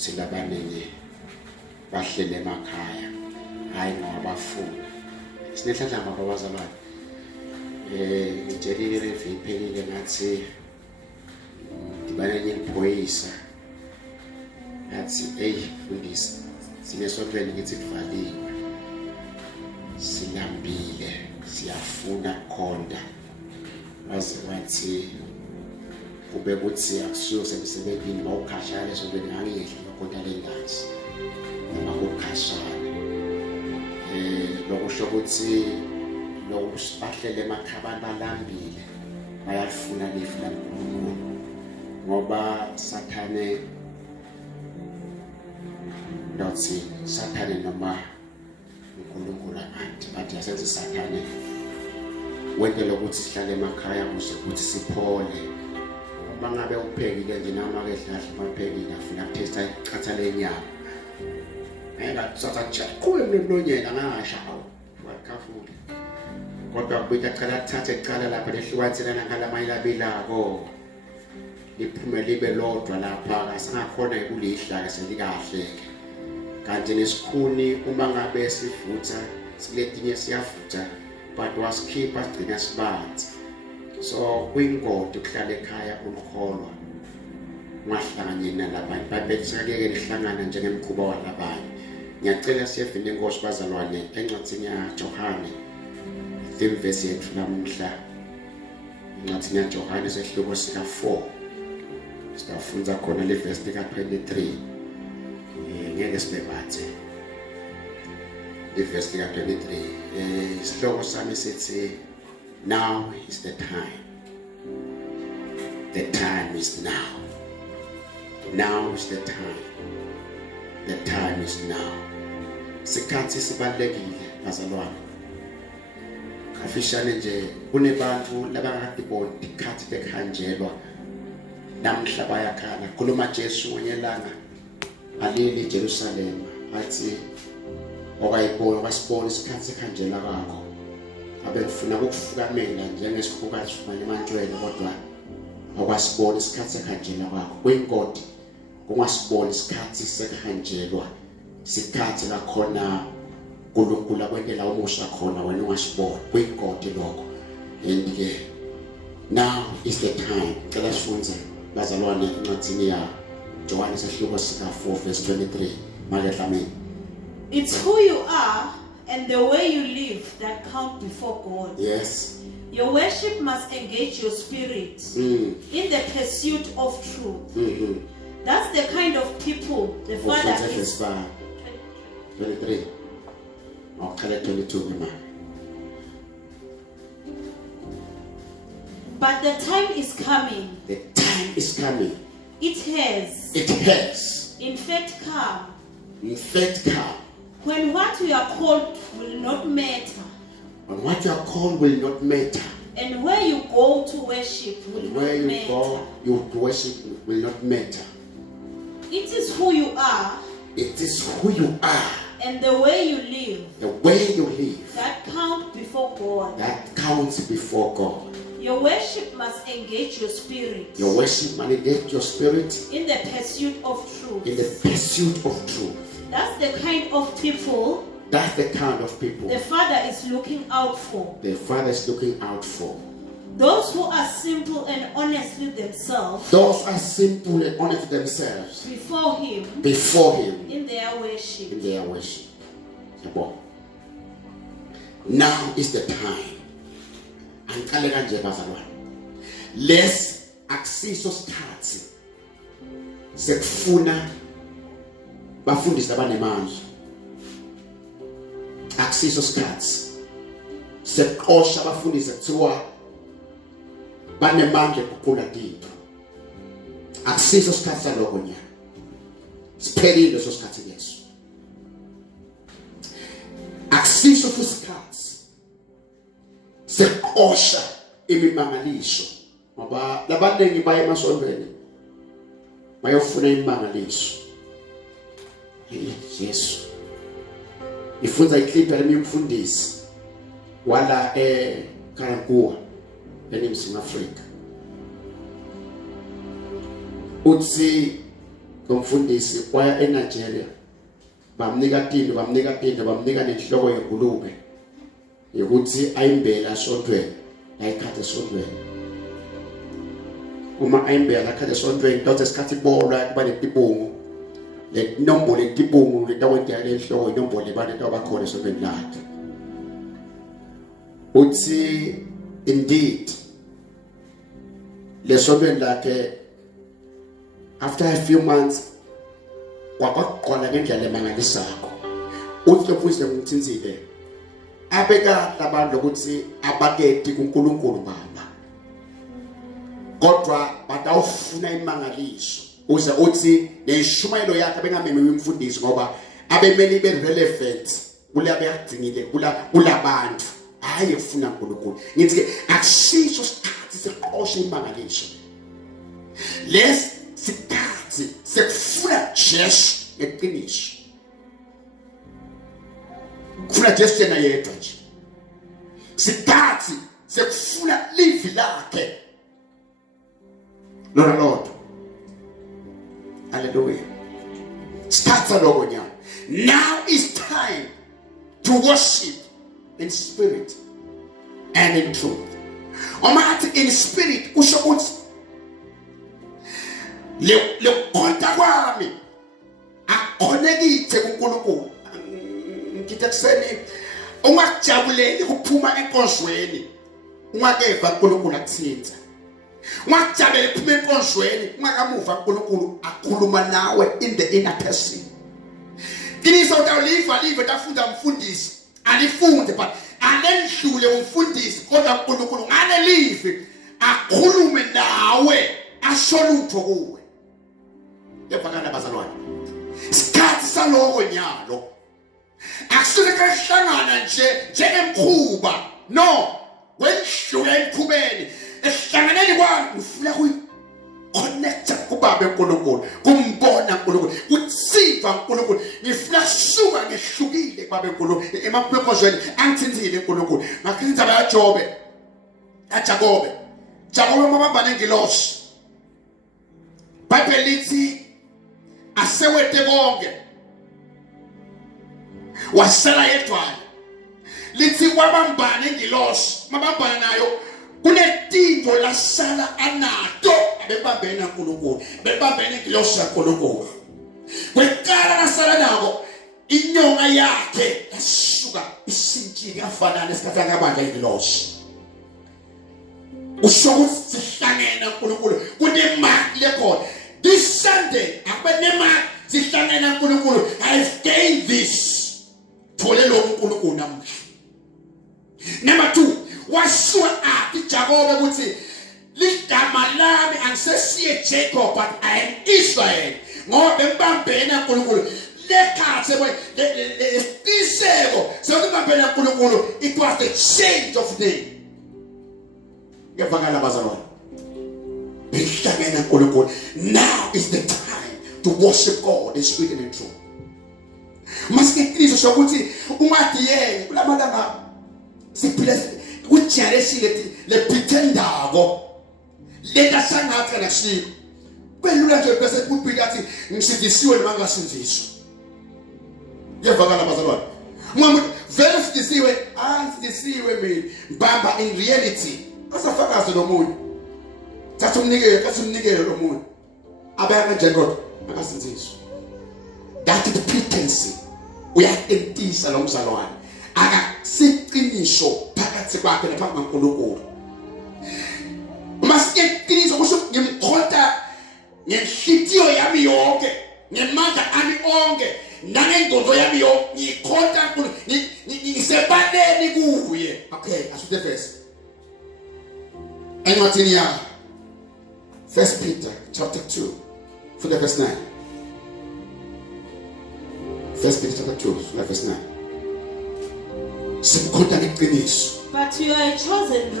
ukuthi labanenye bahlele emakhaya hayi ngabafuna sinehlandla ngabazalwane ngitshelile leviphelile ngathi ngibane ngiphoyisa ngathi hey fundisi sinesontweni ngithi kuvaliwe silambile siyafuna khonda wazi wathi kube kuthi akusuyo semsebenzini bawukhashana esontweni ngangiyehla khonda lengazi noma ukukhashana lokusho ukuthi lokusibahlele emakhaya balambile bayafuna lifa laNkulunkulu ngoba sathane nothi sathane noma uNkulunkulu anti bathi yasenze sathane wente lokuthi sihlale emakhaya ukuze ukuthi siphole bangabe uphekile nje noma ke hlahle maphekile afuna ukutesta ichatha lenyama engatsatha kuwe emlonyeni angashawo wakhafule kodwa kubika cala thathe cala lapha lehlukanisela ngalamayilabelako liphume libe lodwa lapha asingakhona kulihla selikahle kanti nesikhuni uma ngabe sivutha siletinye siyavutha but wasikhipha sigcina sibanzi so kwingodi ukuhlala ekhaya ukholwa ngahlanganye nalabanye babethakeke lihlangana njengemkhuba walabanye ngiyacela siyevile inkosi bazalwane encwadini yaJohane verse yethu namhla incwadi yaJohane sesihloko sika 4 sifunza khona le verse ka 23 ngeke sibebathe le verse ka 23 isihloko sami sithi now is the time is now is the time is now sikhathi sibalekile bazalwane afishane nje kunebantu labangakadibona ikhathi bekhanjelwa namhla bayakhala khuluma Jesu ngonyelanga alili Jerusalem athi okayibona kwasibona isikhathi sekhanjela kwakho abekufuna ukufukamela njengesikhukazi kumanye amantshweni kodwa okwasibona isikhathi sekhanjela kwakho kwinkodi kungasibona isikhathi sekhanjelwa isikhathi la khona uNkulunkulu akwendela umusha khona wena ungasibona kwinkodi lokho and ke now is the time cela sifunze bazalwane incwadi ya John sesihloko sika 4 verse 23 makehla mina it's who you are and the way you live that count before God. Yes. Your worship must engage your spirit in the pursuit of truth. That's the kind of people the Father is. 23. Okay, 22 man. But the time is coming. The time is coming. It has. In fact come. When what we are called will not matter. And what you are called will not matter. And where you go to worship will not matter. Where you go, your worship will not matter. It is who you are. And the way you live. That counts before God. Your worship must engage your spirit. In the pursuit of truth. That's the kind of people. The Father is looking out for. Those who are simple and honest with themselves. Before Him. In their worship. Now is the time. Ankale kanje bazalwane. Les aksiso skhathi sekufuna bafundisi abanemandla. Aksiso skhathi seqosha abafundisi kuthiwa banemandla ukuqula into. Aksiso skhathi salokho nya. Siphelile leso skhathi leso. Aksiso fusikhathi seqosha imimangaliso ngoba labanengi baye emasontweni bayofuna imimangaliso. Yesu ifunza iclip yami umfundisi wala eKarakuwa eNingizimu Afrika uthi lomfundisi waya eNigeria bamnika nenhloko yegulube ukuthi ayimbela esontweni ayikhathe esontweni uma ayimbela akhathe esontweni dothe isikhathi bolwa kuba letibungu lenombolo letibungu letakwendela lenhloko inombolo lebantu abakhona esontweni lakhe uthi indeed lesontweni lakhe after a few months kwaqola ngendlela emangalisako uthi mfundisi ngumthinzile abeka labantu ukuthi abaketi kuNkulunkulu baba kodwa batawufuna imangaliso uze uthi neshumayelo yakhe bengameme umfundisi ngoba abemeli be relevant kulabe yadingile kulabantu hayi ufuna uNkulunkulu ngithi ke akusisho isikhathi seqosha imangaliso sikhathi sekufuna Jesu ngeqiniso kufuna Jesu yena yedwa nje sikhathi sekufuna livi lakhe Lord hallelujah sikhathi lokho nyama now is time to worship in spirit and in truth omathi in spirit usho ukuthi le konta kwami akonekithe kuNkulunkulu ngithi kuseni ungajabuleli ukuphuma enkonzweni ungakeva uNkulunkulu akuthinta ungajabuleli ukuphuma enkonzweni ungakamuva uNkulunkulu akhuluma nawe in the inner person kiniso utawuliva tafunda umfundisi alifunde but anendlule umfundisi kodwa uNkulunkulu ngalelive akhulume nawe asholutho kuwe yebhakana bazalwane sikhathi saloko nyalo akusike kahlangana njengemkhuba no wendlula emkhubeni ehlanganeni kwami ngifuna connecta kubaba uNkulunkulu kumbona uNkulunkulu kutsiva uNkulunkulu ngifuna suka ngehlukile kubaba uNkulunkulu emaphephozweni angithinzile uNkulunkulu ngakhenza bayajobe aJakobe mabamba nengilosi Bible lithi asewete konke wasala yedwana lithi wabambana engilosi mabambana nayo kunetinto lasala anato bebambena uNkulunkulu bebambena engilosi kaNkulunkulu kwekala lasala nako inyonga yakhe yasuka isintshike afanana nesikhathi akabandla engilosi usho ukuthi sihlangene uNkulunkulu kunemali lekhona this Sunday akubenemali sihlangene uNkulunkulu I've gained this thole lo uNkulunkulu namuhla number 2 wasuka athi Jakobe ukuthi ligama lami angisesiye Jacob but I am Israel ngoba bembambena uNkulunkulu lekhathe lesiseko sokubambena uNkulunkulu it was the change of name ngevakala bazalwane behlangene uNkulunkulu now is the time to worship God in spirit and in truth masikhizo sokuthi ungadiyeke kulamalanga siphile kujereshi le pretendako leta sangathi nasiko belula nje bese kuphila athi ngisindisiwe noma ngasindiswa ngevakala bazalwane mama vele sindisiwe mina bamba in reality asafakaze lo muntu kasimnikele lo muntu abaya nje kodwa akasinziswa that is the pretense uyatentisa lo mzalwane akasiqinisho phakathi kwakhe naphakathi kaNkulunkulu masiqiniso kusho ngimkhonta ngenhlitiyo yami yonke ngemandla ami onke nangengondo yami yonke ngikhonta ngisebaneni kuye okay asuthe verse encwadini ya 1 Peter chapter 2 for the verse 9 1 Peter chapter 2 verse 9 simkhonta ngeqiniso but you are a chosen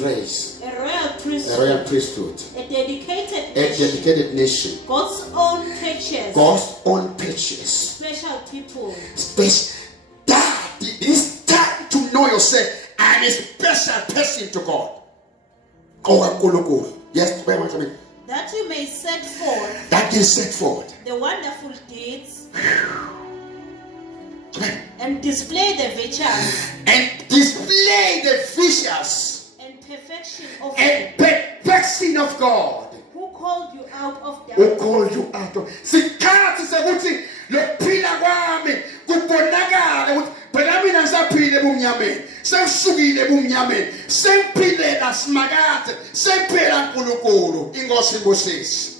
race, a royal priesthood, a dedicated nation, God's own purchase, special people. That it is time to know yourself and a special person to God. Oh, yes, that That you may set forth. That you set forth. The wonderful deeds. And display the virtues. And display the virtues. And perfection of and perfection of God. Who called you out of darkness. Who called you out of sikhathi sekuthi lokuphila kwami kubonakala ukuthi phela mina ngisaphile ebumnyameni sesukile ebumnyameni semphile nasimakade semphela uNkulunkulu inkosi imbusisi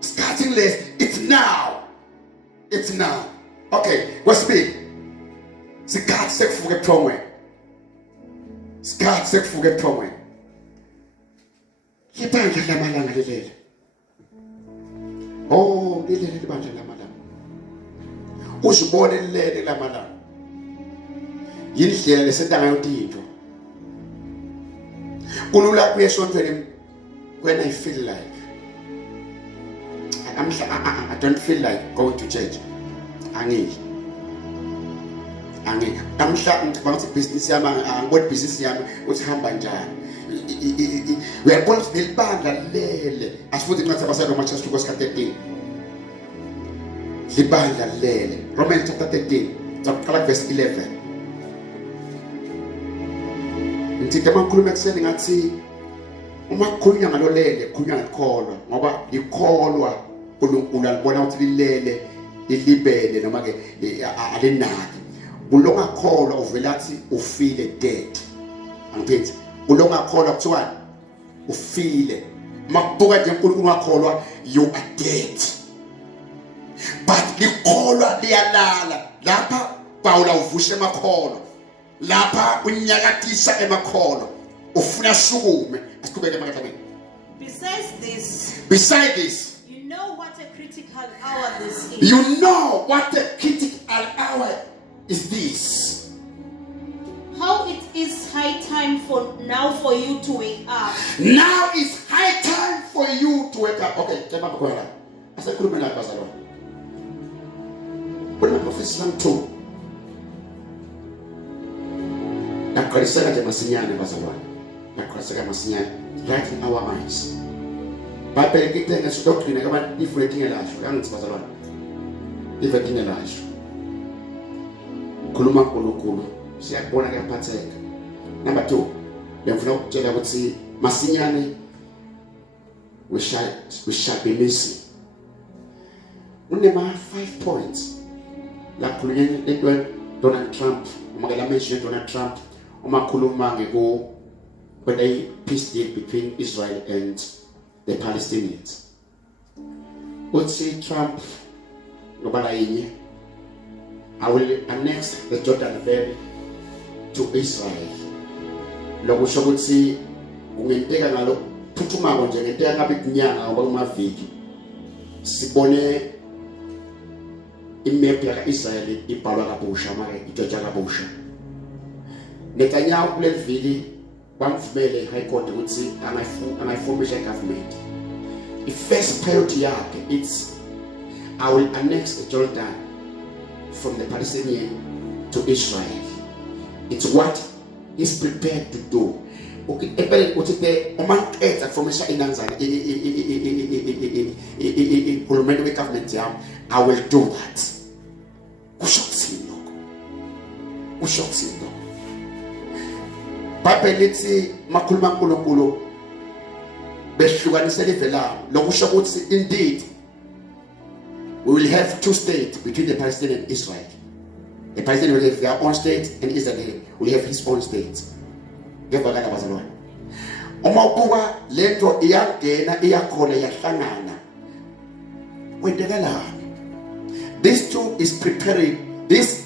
starting less it's now okay kwesibili sikhathi sekufuka ebuthongweni sikhathi sekufuka ebuthongweni ibandla lamalanga lelele oh lelele ibandla lamalanga uzibone lelele lamalanga yindlela lesenta ngayo into kulula kuyesontweni when I feel like I don't feel like going to church angeke namhla ngicabanga ukuthi business yami angiboni business yami uthi hamba njani uyabona ukuthi libandla lele asifuthi incwadi yabasayini Romans chapter 13 libandla lele Romans chapter 13 chapter verse 11 ngithi makhuluma ekuseni ngathi uma kukhulunywa ngalo lele kukhulunywa ngekholwa ngoba likholwa uNkulunkulu alibona ukuthi lilele lilibele noma ke alinaki ulonga kholwa uvela athi ufile dead angiphethe ulonga kholwa kuthiwa ufile makubuka nje uNkulunkulu ngakholwa you are dead but likholwa liyalala lapha Paul uvusha emakholwa lapha unyakatisa emakholwa ufuna sukume asiqhubeke emakathabeni besides this you know what a critical hour this is. You know what a critical hour is this. How it is high time for you to wake up. Now it's high time for you to wake up. Okay, tema bakwala. Asa khuluma la bazalwane. Bona professor Lamtho. Nakaliseka nje masinyane bazalwane. Nakaliseka masinyane. Right in our minds. Bible ngithe ngesidoctrine kama different ngelasho. Yangithi bazalwane. Different ngelasho. Khuluma uNkulunkulu siyabona kuyaphatheka. Number 2, ngifuna ukutshela ukuthi masinyane we shall be missing. Unema 5 points la khulunywa into Donald Trump, uma la mention Donald Trump, uma khuluma ngeko when a peace deal between Israel and the Palestinians. Uthi Trump ngobala yinye I will annex the Jordan Valley to Israel. Lokusho ukuthi ungenteka ngalo phuthuma nje ngenteka ngabe kunyanga ngoba kumaviki sibone imap ya Israel ibhalwa kabusha manje idotshwa kabusha. Netanyahu kule viki bamvumele high court ukuthi angayiformisha government. The first priority yakhe it's I will annex the Jordan from the Palestinian to Israel. It's what he's prepared to do. Okay, umanqetha formation inanzana parliamentary government yam I will do that. Ushoksini lokho. Bible lithi makhuluma uNkulunkulu behlukanise livela lokusho ukuthi indeed we will have 2 states between the Palestinian and Israel. The Palestinians will have their own state and Israel will have his own state. Ngevakala bazalwane. Uma ubuka lento iyangena iyakhona yahlangana. Kwendekalani? This too is preparing this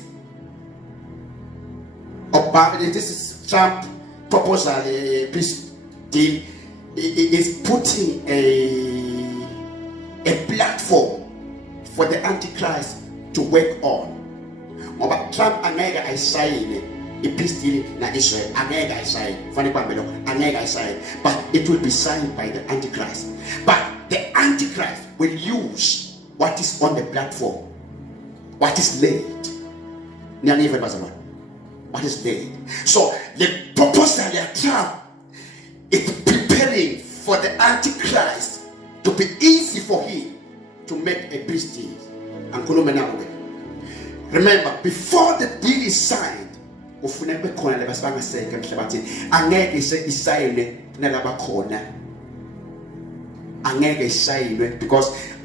is Trump proposal peace deal is putting a platform for the Antichrist to work on. Ngoba Trump angeke ayisayine i-peace deal na Israel, angeke ayisayine. Fanele kwambe lokho, angeke ayisayine. But it will be signed by the Antichrist. But the Antichrist will use what is on the platform, what is laid. Niyaniva bazalwane? What is laid. So the proposal of Trump is preparing for the Antichrist to be easy for him to make a peace deal. Remember, before the deal is signed, because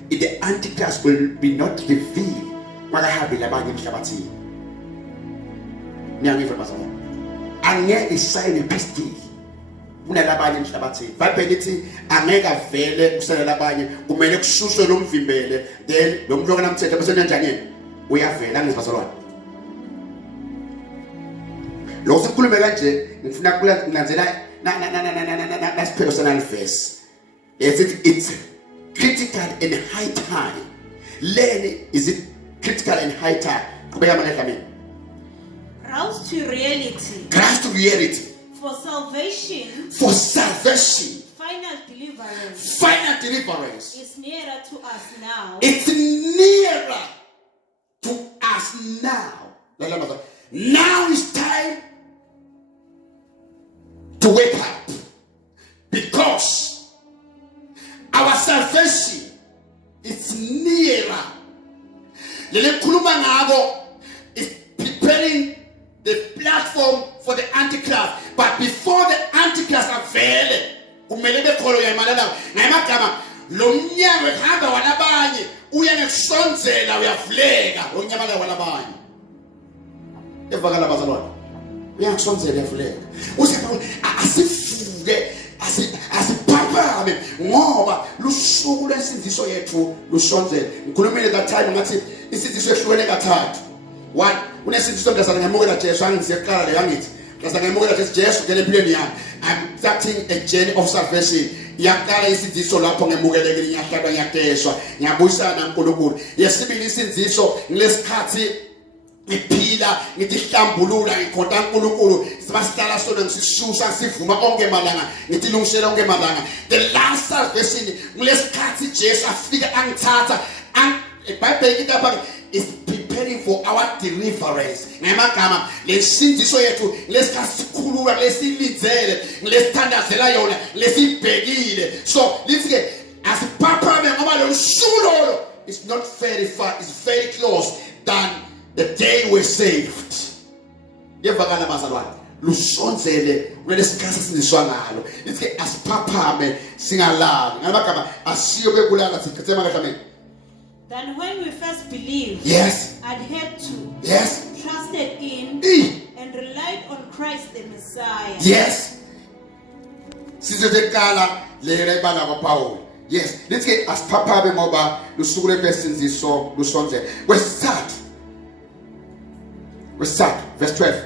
the Antichrist will be not revealed. Angeke sign a peace deal. Unalabanye emhlabathini. Bible lithi angeke avele kusele labanye kumele kususwe lo mvimbele then lo muntu okanamthetho bese kanjani uyavela ngizibazalwane. Lo sikhulume kanje ngifuna kulandzela na personal verse. It's critical and high time. Learn is it critical and high time. Rouse to reality. Rouse to reality. For salvation. For salvation. Final deliverance. Final deliverance. Is nearer to us now. It's nearer to us now. Now is time to wake up. Because our salvation is nearer. Lele kuluma ngabo is preparing the platform for the Antichrist. But before the Antichrist avele, kumele bekholo yamalala ngayimagama lo mnyango ehamba walabanye uya ngekusondzela uyavuleka lo nyamala walabanye. Evakala bazalwane. Uya ngekusondzela uyavuleka. Usephela asifuke asiphaphame ngoba lusuku lwesinziso yethu lusondzela. Ngikhulumile that time ngathi isinziso ehlukene kathathu. One, unesinziso ngazana ngemukela Jesu angisiyeqala le yangithi. Ngazana ngemukela Jesu ngene empilweni yami. I'm starting a journey of salvation. Yaqala isinziso lapho ngemukeleke ngiyahlaba ngiyadeshwa. Ngiyabuyisana naNkulunkulu. Yesibili isinziso ngilesikhathi ngiphila ngihlambulula ngikhonta uNkulunkulu sibasitala sona ngisisusa sivuma onke malanga ngilungisela onke malanga. The last salvation ngilesikhathi Jesu afika angithatha iBhayibheli lapha is preparing for our deliverance. Ngemagama lesindiso yethu lesikhathi sikhulula lesilizele lesithandazela yona lesibhekile. So lithi ke asiphaphambe ngoba lo sulo is not very far, it's very close than the day we're saved. Yevakala bazalwane lusonzele kulesikhathi sindiswa ngalo. Lithi ke asiphaphame singalali ngamagama asiyo bekulala sithema kahle. Then when we first believed, yes, adhered to, yes, trusted in, and relied on Christ the Messiah. Yes. Sizotekala lele bana kwa Paul. Yes. Let's get as papa be ngoba lusuku lesinziso lusonze. We start verse 12.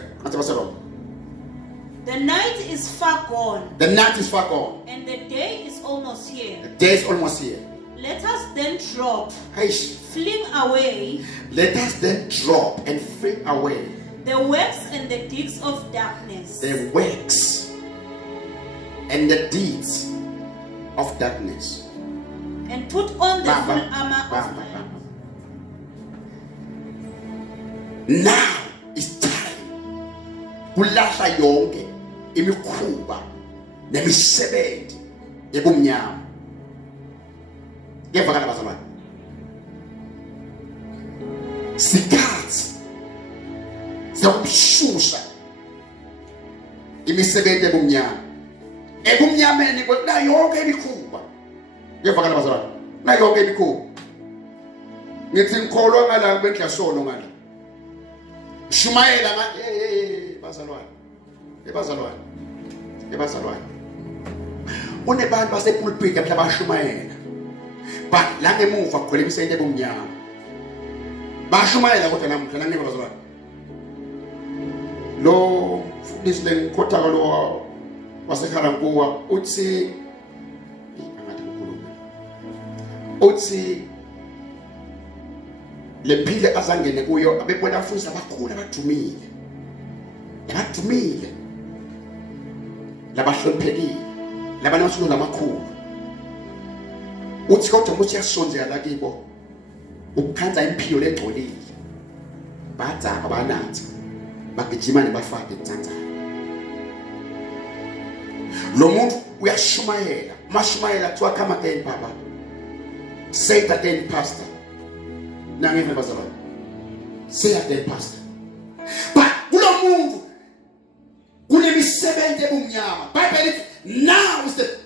The night is far gone. The night is far gone. And the day is almost here. The day is almost here. Let us then drop, fling away. Let us then drop and fling away the works and the deeds of darkness. The works and the deeds of darkness. And put on the full armor of God. Now is time. Kulahla yonke imikhuba nemisebenzi ebumnyama. Ngevakala bazalwane. Sikhathi sokushusha imisebenzi ebumnyama. Ebumnyameni kwena yonke imikhuba. Ngevakala bazalwane. Na yonke imikhuba. Ngithi ngikholwa ngala benhlasono ngala. Shumayela bazalwane. Bazalwane. Unebantu basepulpit mhlaba bashumayela. But la ngemuva kugcwele imisebenzi ebumnyama. Bashumayela kodwa namhla nangeke bazalwane. Lo mfundisi lengikhotha lo wasekharankuwa uthi angathi ukhuluma. Uthi lephile azangene kuyo abebona abafundi abakhulu abadumile. Abadumile. Labahloniphekile. Labanamasuku lamakhulu. Uthi kodwa muthi yasonzela la kibo ukukhanza impilo legcolile badza abanatha bagijima nebafake ntsandzana. Lo muntu uyashumayela mashumayela kuthiwa come again baba Say it again, Pastor. Say it again, Pastor. But now is the time.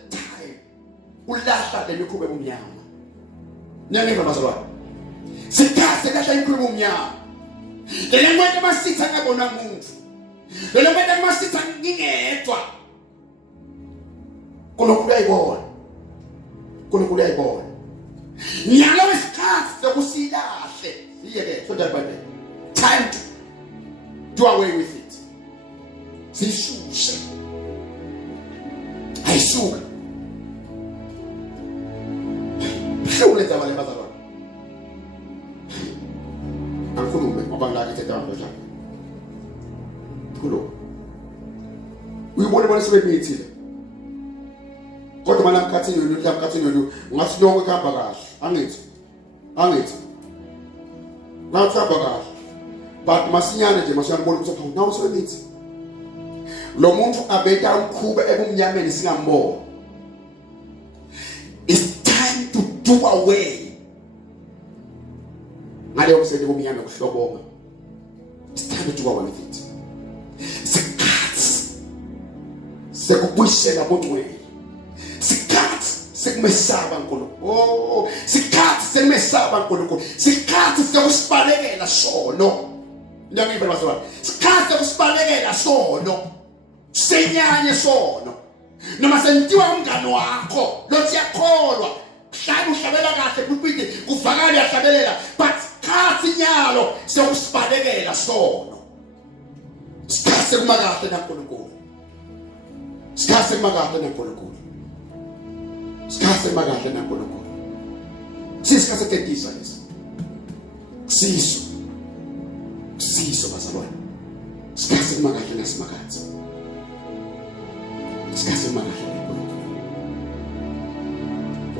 Time to do away with it. I sue. We want to see me too. What man I'm cutting you, I'm cutting you. What's wrong with bagage? Hang it. Now it's bagage. But Masiana, Masian, now so it. Lomuntu abeta kuba ebumnyama nisingambo. It's time to do away. It's time to do away with it. Sekubuyisela bodweni. Sikhathi sekumesaba uNkulunkulu. Oh, sikhathi sekumesaba uNkulunkulu. Sikhathi sekusibalekela sono. Ndiyangipha bazalwane. Sikhathi sekusibalekela sono. Senyanye sono. Noma sentiwa umngane wakho, lo siyakholwa. Hlala uhlabela kahle kuphinde kuvakala yahlabelela. But sikhathi nyalo sekusibalekela sono. Sikhathi sekumakahle naNkulunkulu. Sikhathi magahle naNkulunkulu. Sikhathi magahle naNkulunkulu. Sisikhathi tetisa lesi. Siso bazalwane. Sikhathi magahle nasimakathi. Sikhathi magahle naNkulunkulu.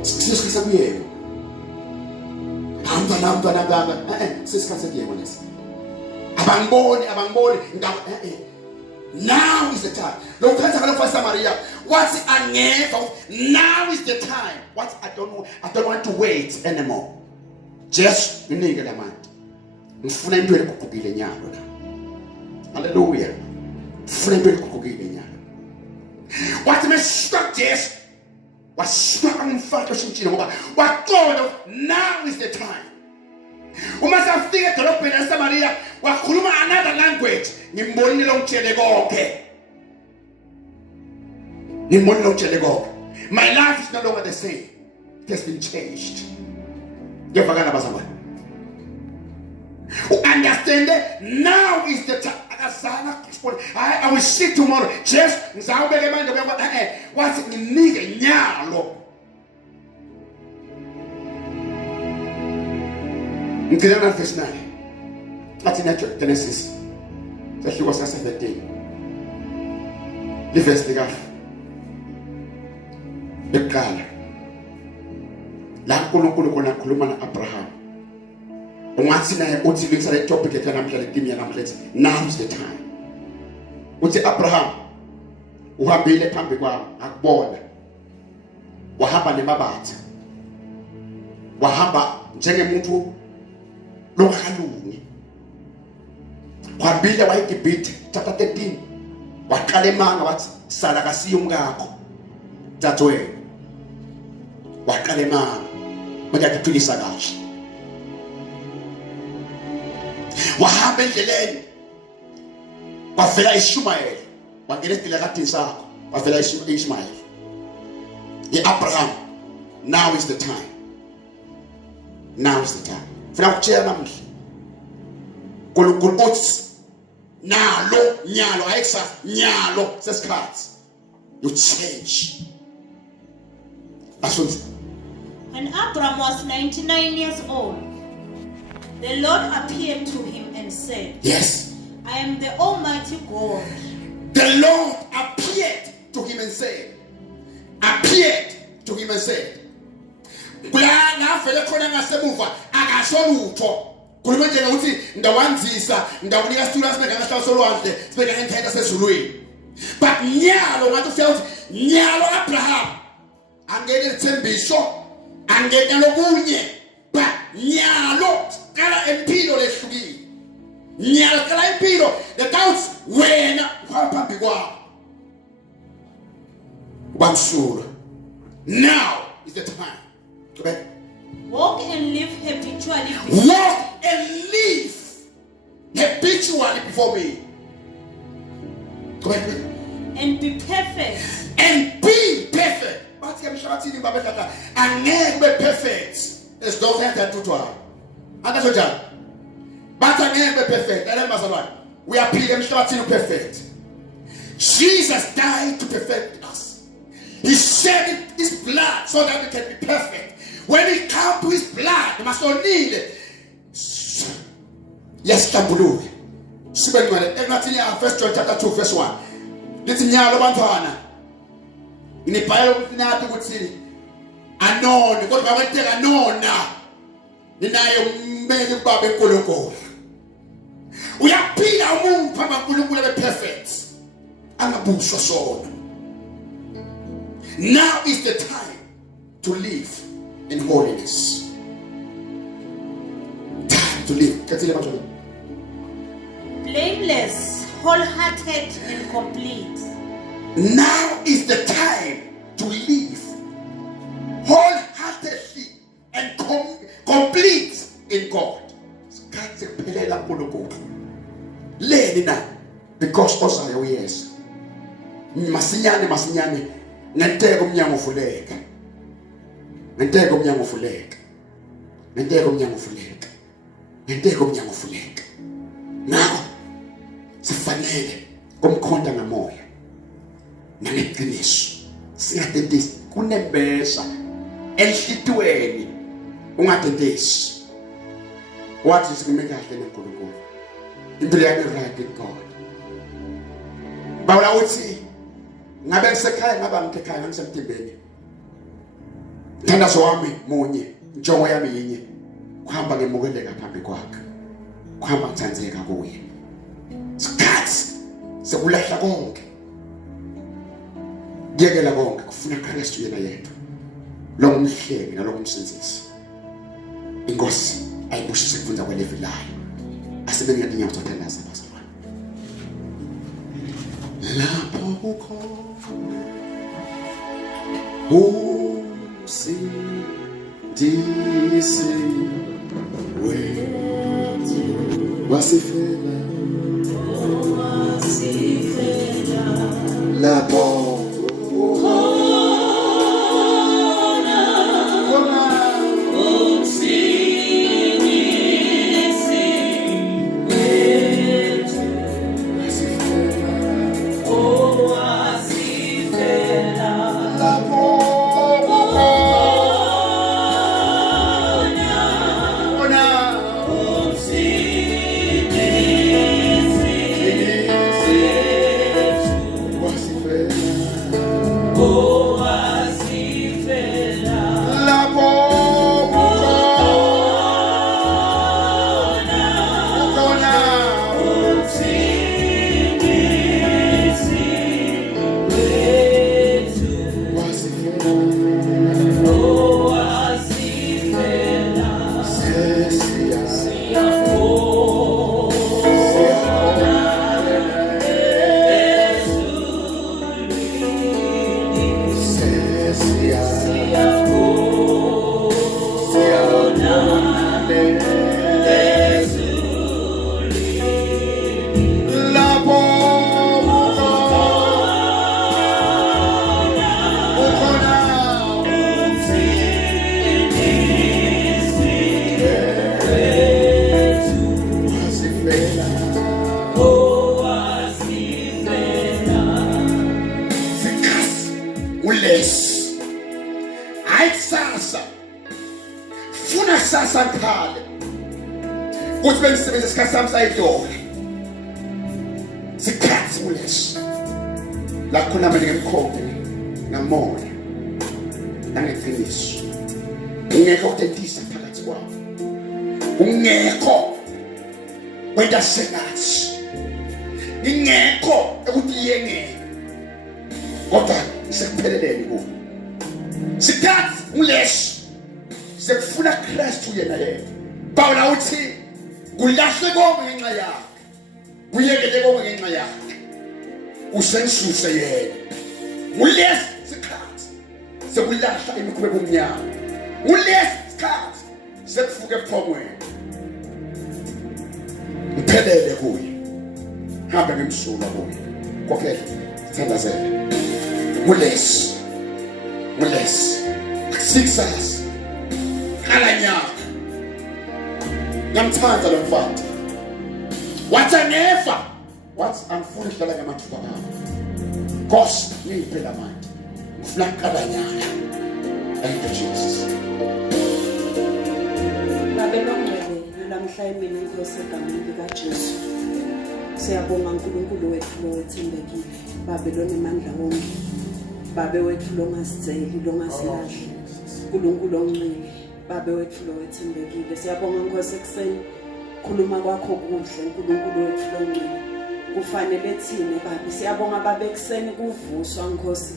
Sisikhathi kuyena. Hamba. Sisikhathi kuyena lesi. Abangiboni now is the time. Look at Maria. What's now is the time. What I don't know. I don't want to wait anymore. Just you need a man. Hallelujah. What me struck this? What struck on what God now is the time. We must have figured to open as Maria. Wakuluma another language. Nimboni long chelegoke. My life is no longer the same. It has been changed. You understand that? Now is the time. I will see tomorrow. Just what's in the nyalo. In verse 9. That's in Genesis. So he was 17. The verse the Kala. La Kulu Kulumana Abraham. What's in a topic at an now is the time. What's Abraham? Who have been a Pampiwa at board. Wahaba Nemabat. Wahaba Jenemutu. Lokaluni. Kwabila waikibit chapter 13. Wakalemanga wat sarakasi ngakho. Tatwe. Wakalemanga. Manja kutulisa kahle. Wahamba endleleni. Wafela Ishmael. Wangeletile kathini sakho. Wafela Ishmael. Abraham. Now is the time. Now is the time. Now says cards. You change. When Abraham was 99 years old, the Lord appeared to him and said, yes, I am the Almighty God. The Lord appeared to him and said, Kulana fele khona ngasemuva akasholutho kulumanje ukuthi ndawanzisa ndawunika students bengaka solwandle sibeka ngenthetha sezulwini but nyalo ngathi ufika ukuthi nyalo Abraham angeke lithembiso angena lokunye ba nyalo kala empilo lehlukile nyalo kala empilo the counts wena phaphambi kwakho ubamsula. Now is the time. Okay. Walk and live habitually. Walk and live habitually before me. Go ahead. And be perfect. And be perfect. But I'm sure I'm be perfect. It's don't have that to do. And that's what I'm. But I'm be perfect. We are perfect. Jesus died to perfect us. He shed his blood so that we can be perfect. When it comes to his blood, we must not need it. Yes, Tabulu. First John chapter 2, verse 1. This is Nyalo Bantana. In the Bible, we would say, Anon, what I tell Anon now. Then I am made of Baby Kuloko. We are being our moon, Papa Kuloko, perfect. And a book so. Now is the time to live in holiness. Time to live. Blameless, wholehearted, and complete. Now is the time to live wholeheartedly and complete in God. Because also yes. Masinyane. Nantego mnyango fuleka. Now, sifanele kumkhonda ngamoya. Nangeqiniso. Siyadedisa kunembesa elhlitweni. Ungadedisi. Wathi sikumeka kahle neNkulunkulu. Impilo yami right with God. Bawula uthi ngabe ngisekhaya ngaba ngisekhaya ngisemtimbeni. Thandazo wami munye, injongo yami yinye. Kuhamba ngemukeleka phambi kwakhe. Kuhamba ngithandzeka kuye. Sikhathi sekulahla konke. Yekela konke kufuna Kristu yena yedwa. Lo ngumhleki nalo ngumsindisi. Inkosi ayibusise kufunda kwelevelayo. Asebenza ngezinyawo zothandaza bazalwane. Lapho ukhona umsindisi wethu wasifela lapho sekufuna Kristu yena yedwa. Bawula uthi kulahle konke ngenxa yakhe. Kuyekele konke ngenxa yakhe. Usensuse yena. Ulesi sikhathi sekulahla imikhubeko omnyama. Ulesi sikhathi sekufuke ephongweni. Uphelele kuye. Hamba ngemsula kuye. Kophela thandazela. Ulesi. Success. Kalanyaka. Ngamthanda lo mfana. Wathi never. Wathi angifuni uhlala ngamathuba akho. Nkosi ngiphela manje. Ngifuna kalanyaka. Thank you Jesus. Babelongcwele namhla emini inkosi egameni likaJesu. Siyabonga uNkulunkulu wethu lo wethembekile. Babelone amandla wonke. Babe wethu lo ngasizeli lo ngasilahli. uNkulunkulu ongcwele. Babe wethu lo wethembekile. Siyabonga Nkosi ekseni. Khuluma kwakho kuhle uNkulunkulu wethu lo ongcwele. Kufanele thine Baba. Siyabonga Baba ekseni kuvuswa Nkosi.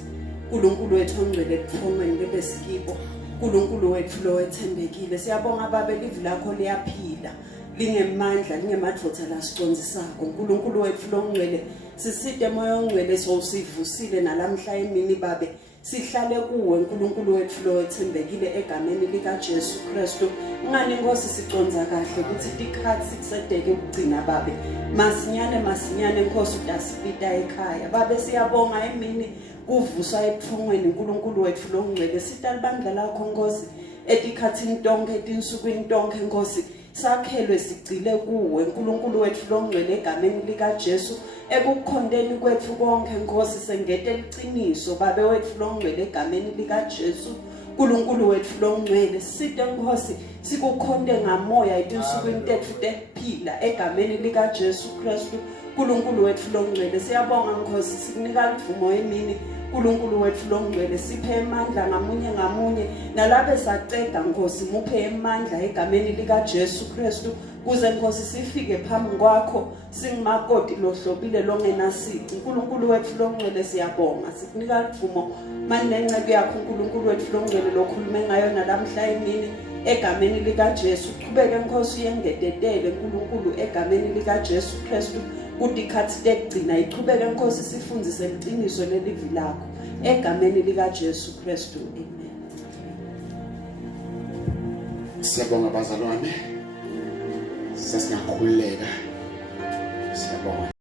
uNkulunkulu wethu ongcwele kuphumeni bebesikibo. uNkulunkulu wethu lo wethembekile. Siyabonga Baba livi lakho liyaphila. Lingemandla lingemadvotha la sicondzisako. uNkulunkulu wethu lo ongcwele siside moya ongcwele sowusivusile nalamhla emini Babe. Sihlale kuwe uNkulunkulu wethu lo wethembekile egameni likaJesu Kristu. Ngani Nkosi siconza kahle ukuthi tikhathi sikusedeke ukugcina Babe. Masinyane Nkosi udasipita ekhaya. Babe siyabonga emini kuvuswa ephungweni uNkulunkulu wethu lo ongcwele. Sitalibandla lakho Nkosi etikhathini tonke etinsukwini tonke Nkosi. Sakhelwe sigcile kuwe uNkulunkulu wethu lo ongcwele egameni likaJesu. Ekukhondeni kwethu konke Nkosi sengete liqiniso Babe wethu lo ongcwele egameni likaJesu. uNkulunkulu wethu lo ongcwele side Nkosi sikukhonde ngamoya etinsukwini tethu tephila egameni likaJesu Kristu. uNkulunkulu wethu lo ongcwele siyabonga Nkosi sikunika ivumo emini. uNkulunkulu wethu lo ongcwele siphe amandla ngamunye nalabe saceda Nkosi muphe amandla egameni likaJesu Kristu. Kuze Nkosi sifike phambi kwakho singimakoti lohlobile longenasici. uNkulunkulu wethu lo ongcwele siyabonga sikunika ivumo manje nenceke yakho uNkulunkulu wethu lo ongcwele lokhulume ngayo nalamhla emini egameni likaJesu. Qhubeke Nkosi yengetetele uNkulunkulu egameni likaJesu Kristu. Kutikhathi tekugcina iqhubeke Nkosi sifundzise iqiniso lelivi lakho egameni likaJesu Kristu. Amen. Siyabonga bazalwane. Sesiyakhuleka. Siyabonga.